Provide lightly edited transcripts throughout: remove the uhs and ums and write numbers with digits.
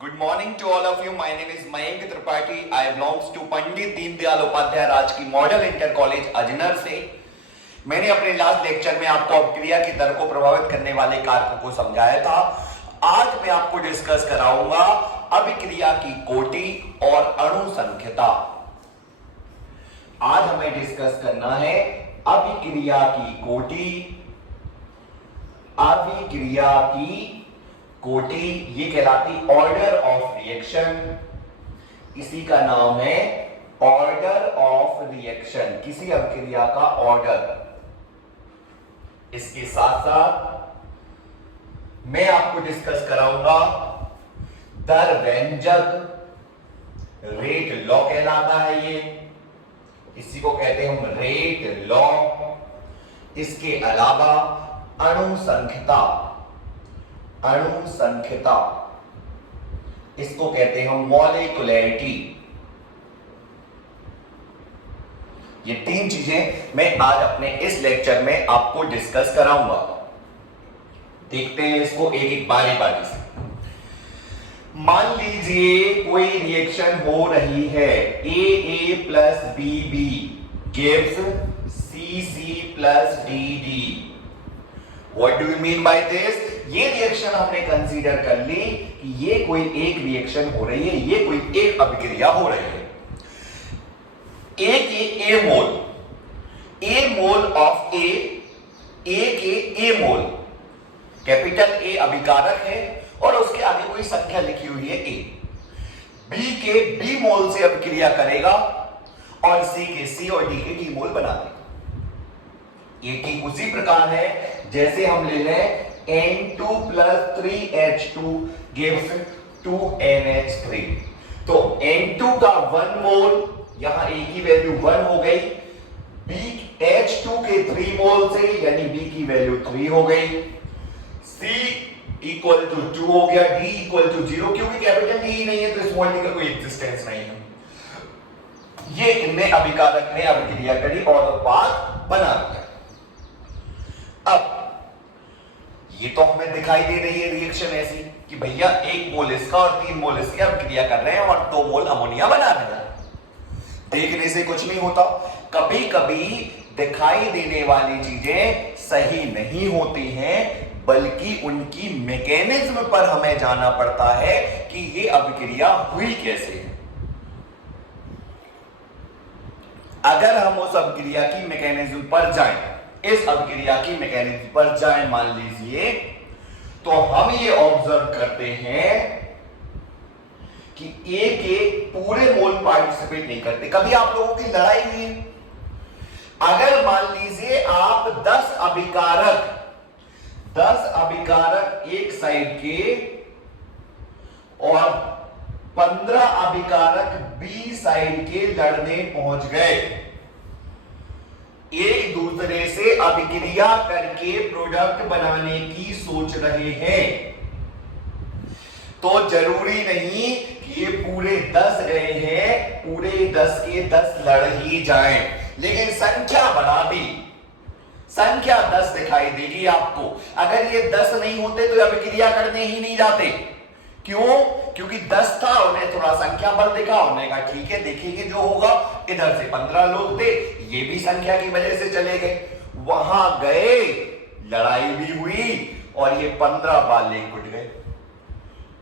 Good morning to all of you. My name is Mayank Tripathi. I belongs to पंडित दीनदयाल उपाध्याय राजकीय model inter college Ajnar से। मैंने अपने last lecture में आपको अभिक्रिया की दर को प्रभावित करने वाले कारकों को समझाया था। आज मैं आपको डिस्कस कराऊंगा अभिक्रिया की कोटि और अणु संख्यता। आज हमें डिस्कस करना है अभिक्रिया की कोटि, अभिक्रिया की कोटि, ये कहलाती ऑर्डर ऑफ रिएक्शन। इसी का नाम है ऑर्डर ऑफ रिएक्शन, किसी अभिक्रिया का ऑर्डर। इसके साथ साथ मैं आपको डिस्कस कराऊंगा दर व्यंजक, रेट लॉ कहलाता है ये, इसी को कहते हैं हम रेट लॉ। इसके अलावा अणु संख्यता, अणु संख्यता इसको कहते हैं हम मॉलिक्युलैरिटी। ये तीन चीजें मैं आज अपने इस लेक्चर में आपको डिस्कस कराऊंगा। देखते हैं इसको एक एक बारी बारी से। मान लीजिए कोई रिएक्शन हो रही है, AA plus BB gives CC plus DD। What do you mean by this? ये रिएक्शन हमने कंसीडर कर ली कि ये कोई एक रिएक्शन हो रही है, ये कोई एक अभिक्रिया हो रही है। A के A mole, A mole of A के A मोल, कैपिटल A अभिकारक है और उसके आगे कोई संख्या लिखी हुई है A। B के B मोल से अभिक्रिया करेगा और C के C और D के D मोल बना देगा। ये ठीक उसी प्रकार है जैसे हम ले लें N2 plus 3H2 gives 2NH3। तो N2 का 1 मोल, यहां A की वैल्यू 1 हो गई, H2 के 3 मोल से यानी B की वैल्यू 3 हो गई, C इक्वल टू 2 हो गया, D इक्वल टू 0, क्योंकि कैपिटल D ही नहीं है तो स्मॉल d का कोई एग्जिस्टेंस नहीं है। ये इनने अभिकारक ने अभिक्रिया करी और उत्पाद बना दिया। अब ये तो हमें दिखाई दे रही है रिएक्शन ऐसी कि भैया 1 मोल इसका और 3 मोल इसके अभिक्रिया कर रहे हैं और 2 मोल अमोनिया बना रहे हैं। देखने से कुछ नहीं होता, कभी कभी दिखाई देने वाली चीजें सही नहीं होती हैं, बल्कि उनकी मैकेनिज्म पर हमें जाना पड़ता है कि ये अभिक्रिया हुई कैसे है। अगर हम उस अभिक्रिया की मैकेनिज्म पर जाएं, इस अभिक्रिया की मैकेनिज्म पर जाएं मान लीजिए, तो हम ये ऑब्जर्व करते हैं कि A के पूरे मोल पार्टिसिपेट नहीं करते। कभी आप लोगों की लड़ाई हुई है, अगर मान लीजिए आप 10 अभिकारक एक साइड के और 15 अभिकारक B साइड के लड़ने पहुंच गए, एक दूसरे से अभिक्रिया करके प्रोडक्ट बनाने की सोच रहे हैं, तो जरूरी नहीं कि ये पूरे 10 गए हैं, पूरे 10 के 10 लड़ ही जाएं, लेकिन संख्या बढ़ा दी, संख्या 10 दिखाई देगी आपको। अगर ये 10 नहीं होते तो अभिक्रिया करने ही नहीं जाते। क्यों? क्योंकि 10 था, उन्हें थोड़ा संख्या बल दिखा, उन्होंने कहा ठीक है देखेंगे जो होगा। इधर से 15 लोग थे, ये भी संख्या की वजह से चले गए, वहां गए, लड़ाई भी हुई और ये 15 बाले कुट गए।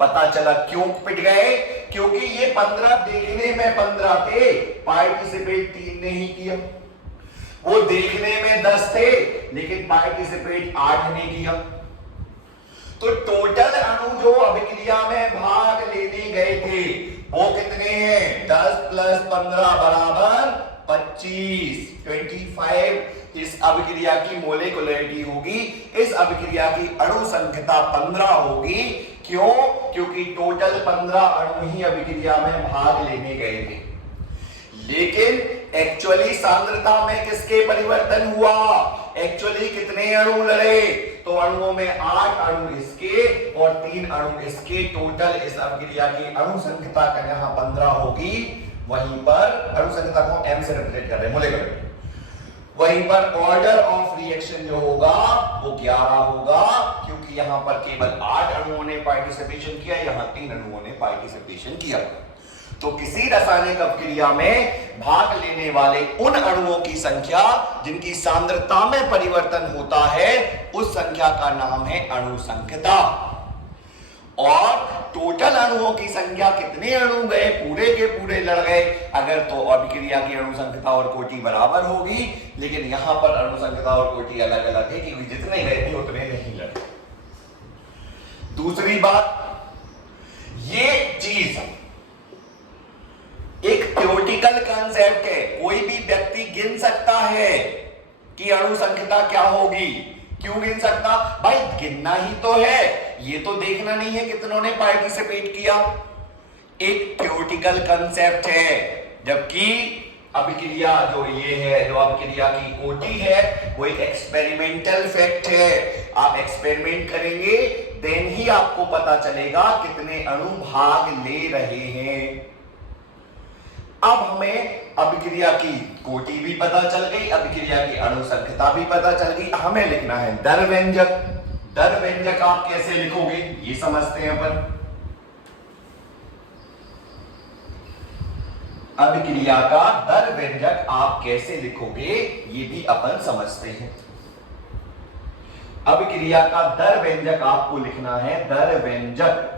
पता चला क्यों पिट गए? क्योंकि ये 15 देखने में 15 थे, पार्टिसिपेट 3 ने ही किया। वो देखने में 10 थे लेकिन पार्टिसिपेट 8 ने किया। तो टोटल अणु जो अभिक्रिया में भाग लेने गए थे वो कितने हैं? 10 प्लस 15 बराबर 25। इस अभिक्रिया की मोलिकुलरिटी होगी, इस अभिक्रिया की अणु संख्यता 15 होगी। क्यों? क्योंकि टोटल 15 अणु ही अभिक्रिया में भाग लेने गए थे। लेकिन एक्चुअली सांद्रता में किसके परिवर्तन हुआ? एक्चुअली कितने अणु लड़े? तो अणुओं में 8 अणु इसके और 3 अणु इसके, टोटल इस अभिक्रिया की अणु संख्यता का यहां 15 होगी। वहीं पर अणु संख्यता को m से रिप्रेजेंट कर रहे हैं, मोलिकुलर। वहीं पर ऑर्डर ऑफ रिएक्शन जो होगा वो 11 होगा, क्योंकि यहां पर केवल 8 अणुओं ने पार्टिसिपेशन किया, यहां 3 अणुओं ने पार्टिसिपेशन किया। तो किसी रासायनिक अपक्रिया में भाग लेने वाले उन अणुओं की संख्या जिनकी सांद्रता में परिवर्तन होता है, उस संख्या का नाम है अणु संख्यता। और टोटल अणुओं की संख्या कितने अणु गए, पूरे के पूरे लड़ गए अगर, तो अभिक्रिया की अणु संख्यता और कोटि बराबर होगी, लेकिन यहां पर अणु संख्यता और कोटि अलग अलग है क्योंकि जितने गए थे उतने नहीं लड़े। दूसरी बात, ये चीज एक थ्योरेटिकल कॉन्सेप्ट है, कोई भी व्यक्ति गिन सकता है कि अणु संख्यता क्या होगी। क्यों गिन सकता? भाई गिनना ही तो है, ये तो देखना नहीं है कितनों ने पार्टिसिपेट किया। एक थ्योरेटिकल कंसेप्ट है, जबकि अभिक्रिया जो ये है, जो अभिक्रिया की कोटि है, वो एक एक्सपेरिमेंटल फैक्ट है। आप एक्सपेरिमेंट करेंगे देन ही आपको पता चलेगा कितने अणु भाग ले रहे हैं। अब हमें अभिक्रिया की कोटि भी पता चल गई, अभिक्रिया की अणु संख्यता भी पता चल गई। हमें लिखना है दर व्यंजक। दर व्यंजक आप कैसे लिखोगे ये समझते हैं अपन। अभिक्रिया का दर व्यंजक आप कैसे लिखोगे ये भी अपन समझते हैं। अभिक्रिया का दर व्यंजक आपको लिखना है, दर व्यंजक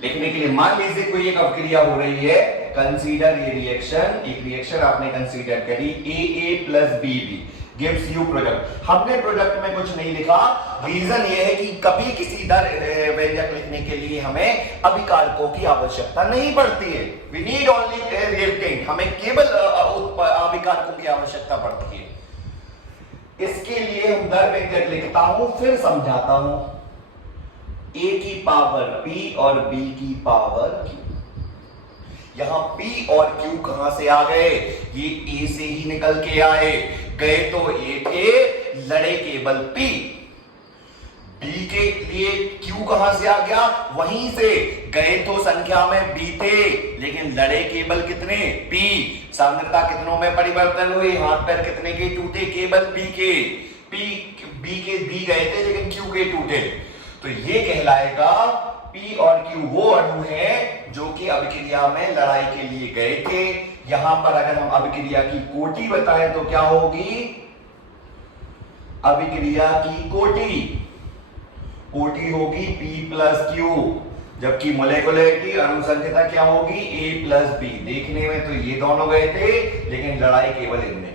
लिखने के लिए मान लीजिए कोई एक अभिक्रिया हो रही है, कंसीडर ये रिएक्शन, एक रिएक्शन आपने कंसीडर करी, AA plus BB gives you product. हमने प्रोडक्ट में कुछ नहीं लिखा, रीजन ये है कि कभी किसी दर व्यंजक लिखने के लिए हमें अभिकारकों की आवश्यकता नहीं पड़ती है। वी नीड ओनली रिएक्टेंट, हमें केवल अभिकारकों की आवश्यकता पड़ती है। इसके लिए हम दर व्यंजक लिखता हूं, फिर समझाता हूं। A की पावर P और B की पावर Q। यहां P और Q कहां से आ गए? ये A से ही निकल के आए, गए तो A थे, लड़े केवल P। B के लिए Q कहां से आ गया? वहीं से, गए तो संख्या में B थे, लेकिन लड़े केवल कितने? P। सांद्रता कितनों में परिवर्तन हुए? हाथ पैर कितने के टूटे? केवल P के। B गए थे लेकिन Q के टूटे, तो ये कहलाएगा P और Q वो अणु हैं जो कि अभिक्रिया में लड़ाई के लिए गए थे। यहां पर अगर हम अभिक्रिया की कोटि बताएं तो क्या होगी? अभिक्रिया की कोटि होगी P प्लस Q, जबकि मोलेकुलरिटी अणु संख्यता क्या होगी? A plus B। देखने में तो ये दोनों गए थे लेकिन लड़ाई केवल इनमें।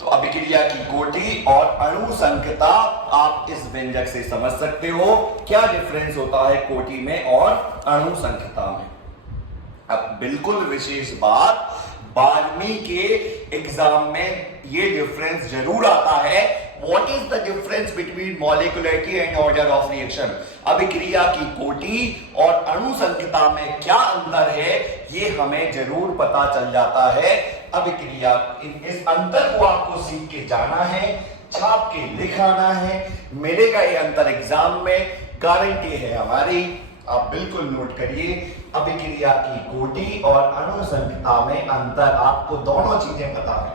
तो अभिक्रिया की कोटि और अणु संख्यता आप इस व्यंजक से समझ सकते हो क्या डिफरेंस होता है कोटि में और अणु संख्यता में। अब बिल्कुल विशेष बात, 12वीं के एग्जाम में ये डिफरेंस जरूर आता है। What is the difference between molecularity and order of reaction? अभिक्रिया की कोटि और अणु संख्यता में क्या अंतर है, ये हमें जरूर पता चल जाता है। अभिक्रिया, इस अंतर को आपको सीख के जाना है, छाप के लिखाना है। मिलेगा ये अंतर एग्जाम में, गारंटी है हमारी, आप बिल्कुल नोट करिए। अभिक्रिया की कोटि और अणु संख्यता में अंतर, आपको दोनों चीजें पता है,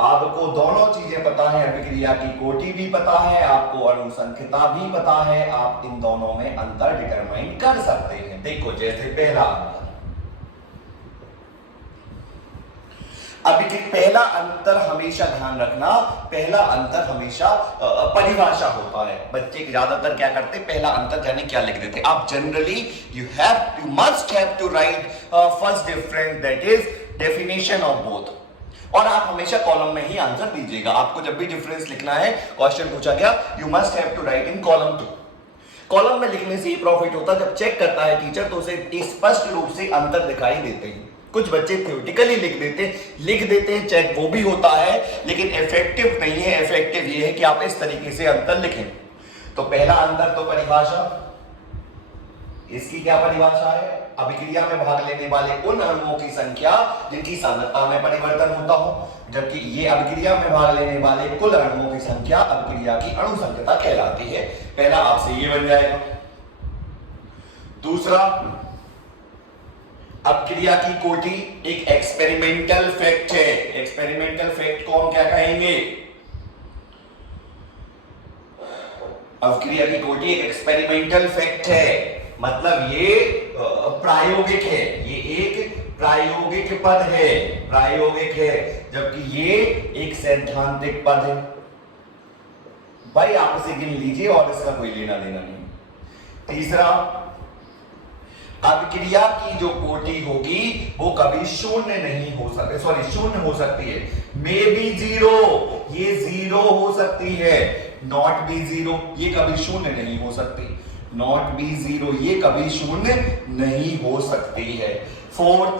आपको दोनों चीजें पता है। अभिक्रिया की कोटि भी पता है, आपको अणु संख्यता भी पता है। आप इन दोनों में अंतर डिटरमाइन कर सकते हैं। देखो जैसे पहला अंतर, पहला अंतर हमेशा ध्यान रखना, पहला अंतर हमेशा परिभाषा होता है। बच्चे ज्यादातर क्या करते, पहला अंतर जाने क्या लिख देते। आप generally you must have to write first difference, that is definition of both, और आप हमेशा कॉलम में ही आंसर दीजिएगा। आपको जब भी डिफरेंस लिखना है, क्वेश्चन पूछा गया, you must have to write in column 2। Column में लिखने से ही प्रॉफिट होता है, जब चेक करता है टीचर तो उसे स्पष्ट रूप से अंतर दिखाई देते हैं। कुछ बच्चे थ्योरेटिकली लिख देते हैं, चेक वो भी होता है, लेकिन इफेक्टिव नहीं है। इफेक्टिव ये है कि आप इस तरीके से अंतर लिखें। तो पहला अंतर तो परिभाषा, इसकी क्या परिभाषा है? अभिक्रिया में भाग लेने वाले उन अणुओं की संख्या जिनकी सांद्रता में परिवर्तन होता हो, जबकि ये अभिक्रिया में भाग लेने वाले कुल अणुओं की संख्या अभिक्रिया की अणु संख्यता कहलाती है। पहला आपसे ये बन जाएगा। दूसरा, अब क्रिया की कोटि एक एक्सपेरिमेंटल फैक्ट है। एक्सपेरिमेंटल फैक्ट को हम क्या कहेंगे? अब क्रिया की कोटि एक एक्सपेरिमेंटल फैक्ट है, मतलब ये प्रायोगिक है, ये एक प्रायोगिक पद है, प्रायोगिक है, जबकि ये एक सैद्धांतिक पद है। भाई आप इसे गिन लीजिए और इसका कोई लेना देना नहीं। तीसरा, अब क्रिया की जो कोटि होगी वो कभी शून्य नहीं हो सकती, सॉरी शून्य हो सकती है, मे बी जीरो, ये जीरो हो सकती है, नॉट बी जीरो, ये कभी शून्य नहीं हो सकती, नॉट बी जीरो, ये कभी शून्य नहीं हो सकती है। फोर्थ,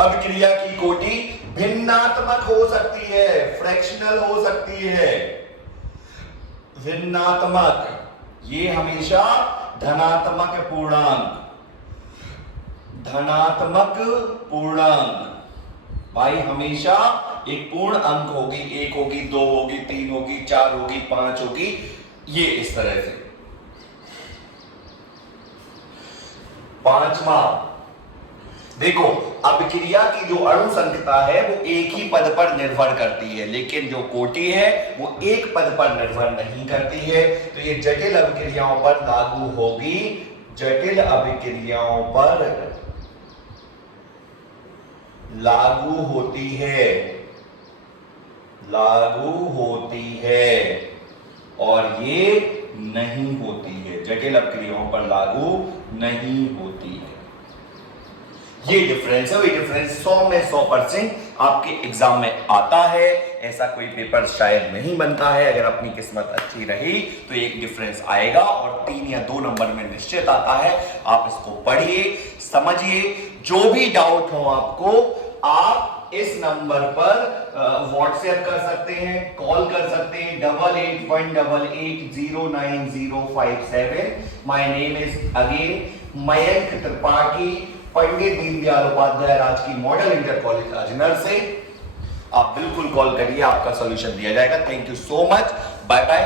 अब क्रिया की कोटि भिन्नात्मक हो सकती है, फ्रैक्शनल हो सकती है, भिन्नात्मक, ये हमेशा धनात्मक पूर्णांक, धनात्मक पूर्णांक, भाई हमेशा एक पूर्ण अंक होगी, 1 होगी, 2 होगी, 3 होगी, 4 होगी, 5 होगी, ये इस तरह से। पांचवा, देखो अब क्रिया की जो अणु संख्या है वो एक ही पद पर निर्भर करती है, लेकिन जो कोटि है वो एक पद पर निर्भर नहीं करती है, तो ये जटिल अभिक्रियाओं पर लागू होगी, जटिल अभिक्रियाओं पर लागू होती है, लागू होती है, और ये नहीं होती है, जटिल अभिक्रियाओं पर लागू नहीं होती है। ये डिफरेंस है, ये डिफरेंस 100 में 100% आपके एग्जाम में आता है, ऐसा कोई पेपर शायद नहीं बनता है, अगर अपनी किस्मत अच्छी रही तो एक डिफरेंस आएगा और 3 या 2 नंबर में निश्चित आता है। आप इसको पढ़िए, समझिए, जो भी डाउट हो आपको, आप इस नंबर पर व्हाट्सएप कर सकते हैं, कॉल कर सकते हैं, 8818809057। My name is again Mayank Tripathi, Pandit Deendayal Upadhyay राजकीय मॉडल इंटर कॉलेज अजनर से। आप बिल्कुल कॉल करिए, आपका सॉल्यूशन दिया जाएगा। Thank you so much, bye bye.